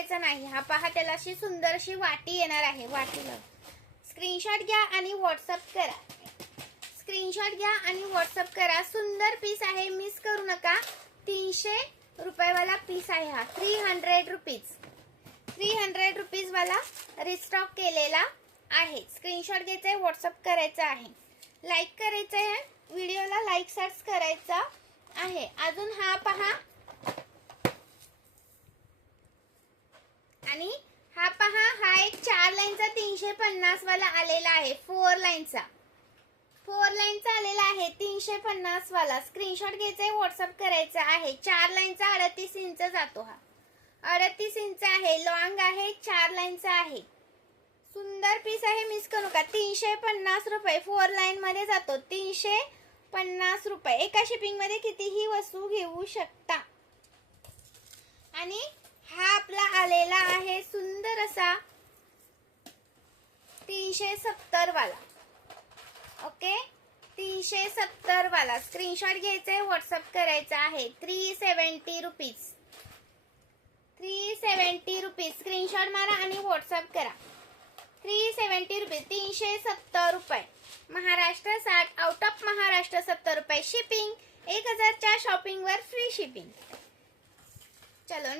करायचा नाही। हा पहा, त्याला अशी सुंदर अशी वाटी येणार आहे। वाटीला स्क्रीनशॉट घ्या आणि व्हॉट्सअप करा। स्क्रीनशॉट घ्या आणि व्हॉट्सअप करा। सुंदर पीस आहे, मिस करू नका। 300 रुपये वाला पीस आहे हा। 300 रुपीज, 300 रुपीज वाला रिस्टॉक केलेला आहे। स्क्रीनशॉट घ्यायचा आहे, व्हॉट्सअप करायचा आहे, लाईक करायचं आहे, व्हिडिओला लाईक सर्च करायचा आहे। अजून हा पहा, आणि हा पहा, हा एक 4 लाईनचा 350 वाला आलेला आहे। 4 लाईनचा आलेला आहे 350 वाला। स्क्रीनशॉट घ्यायचा आहे, व्हॉट्सअप करायचा आहे। 4 लाईनचा 38 इंच जातो हा। 38 इंच आहे, लॉंग आहे, 4 लाईनचा आहे। सुंदर पीस आहे, मिस करू नका। 350 रुपये 4 लाईन मध्ये जातो। 350 रुपये। एका शिपिंग मध्ये कितीही वस्तू घेऊ शकता। आणि हा आपला आलेला आहे सुंदर असा 370 वाला। ओके, 370 वाला। स्क्रीनशॉट घ्यायचा आहे, व्हॉट्सअप करायचा आहे। 370 रुपीज, 370 रुपीज। स्क्रीनशॉट मारा आणि व्हॉट्सअप करा। 370 रुपीज, 370 रुपये। महाराष्ट्र 60, आउट ऑफ महाराष्ट्र 70 रुपये शिपिंग। 1000च्या शॉपिंग वर फ्री शिपिंग। चलो